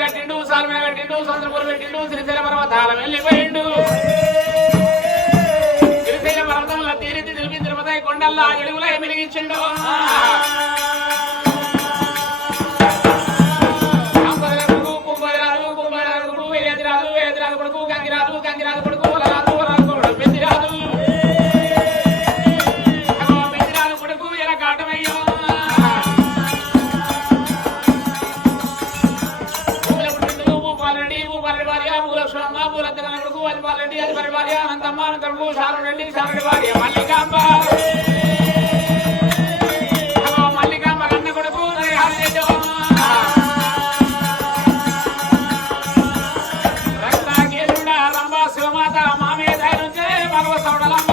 కట్టిండు సాలు మీద కట్టిండు సముద్రపురం పెట్టిండు శ్రీశైల పర్వతాల వెళ్ళిపోయిండు శ్రీశైల పర్వతంలో తీరితి తిరిగి తిరుపతి కొండల్లా ఎడుగుల వెలిగించిండు కొడుకు గంగిరాజు గంగిరాజు కొడుకు రాజు రాజు పెద్దిరాజు పెద్దిరాజు కొడుకు ఎలా కాటమయ్యో భూపాలరెడ్డి భూపాలరెడ్డి భార్య భూలక్ష్మమ్మ భూలత్తన కొడుకు అధిపాలరెడ్డి అధిపతి భార్య అనంతమ్మ అనంతరుడు సారెడ్డి సారెడ్డి భార్య మల్లికాంబ మల్లికాంబ కన్న కొడుకు శివమాత మామే ధైర్యం భగవ సౌడలమ్మ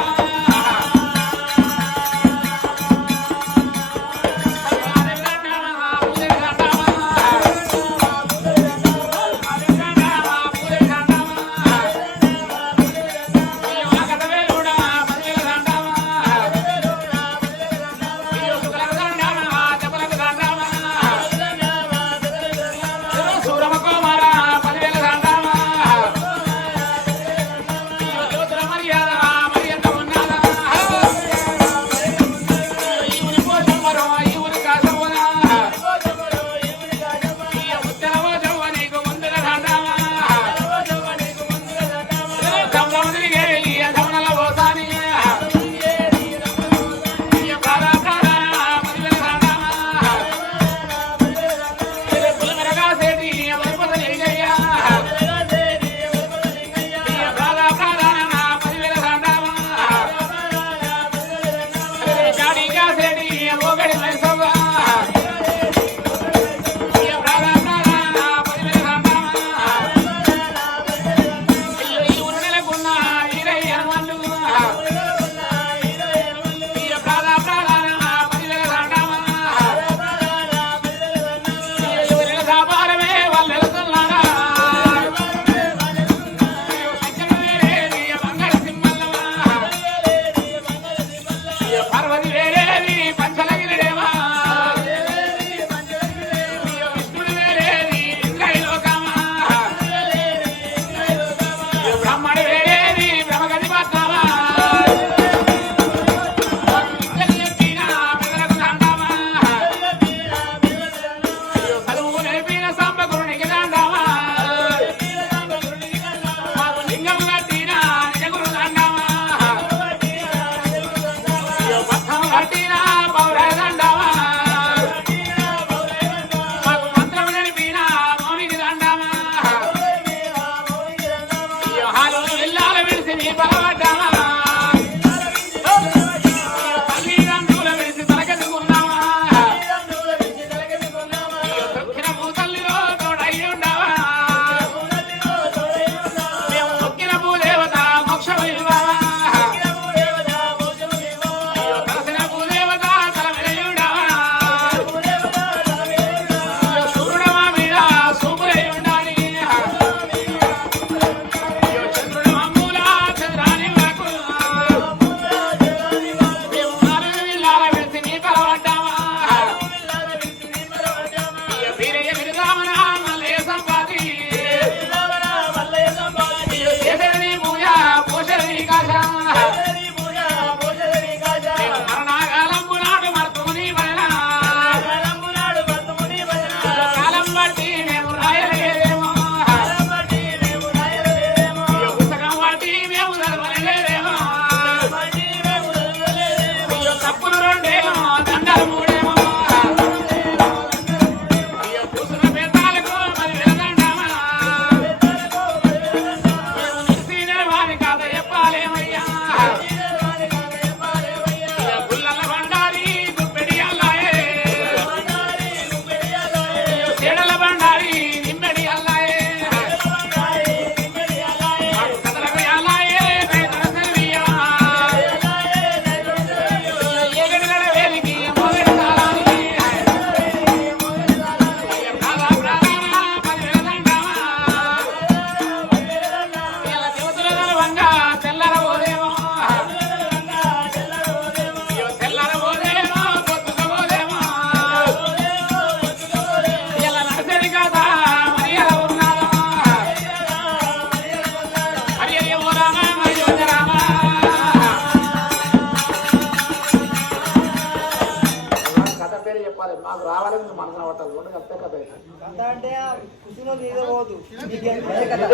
చెప్పాలి మాకు రావాలని మీరు మనసున పట్టాలి రెండు కథ కథ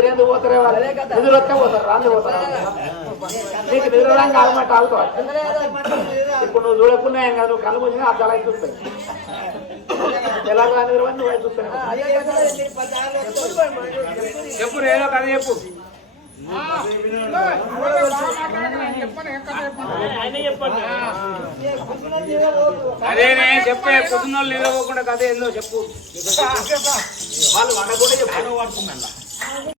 ఎందుకు పోతారే వాళ్ళు నిధులు వస్తే పోతారు రాళ్ళు పోతారు నీకు నిధులు కాలమాట ఆగుతావు ఇప్పుడు నువ్వు చూడకుండా ఏం కాదు నువ్వు కళ్ళు మూసినా అర్థాలు అయితే చూస్తాయి తెలంగాణ నువ్వు అయితే చూస్తాను చెప్పు ఏదో కథ చెప్పు అదేనే చెప్పే పొద్దున్న నీళ్ళు పోకుండా కథ ఏందో చెప్పు వాళ్ళు వండకుండా చెప్పాను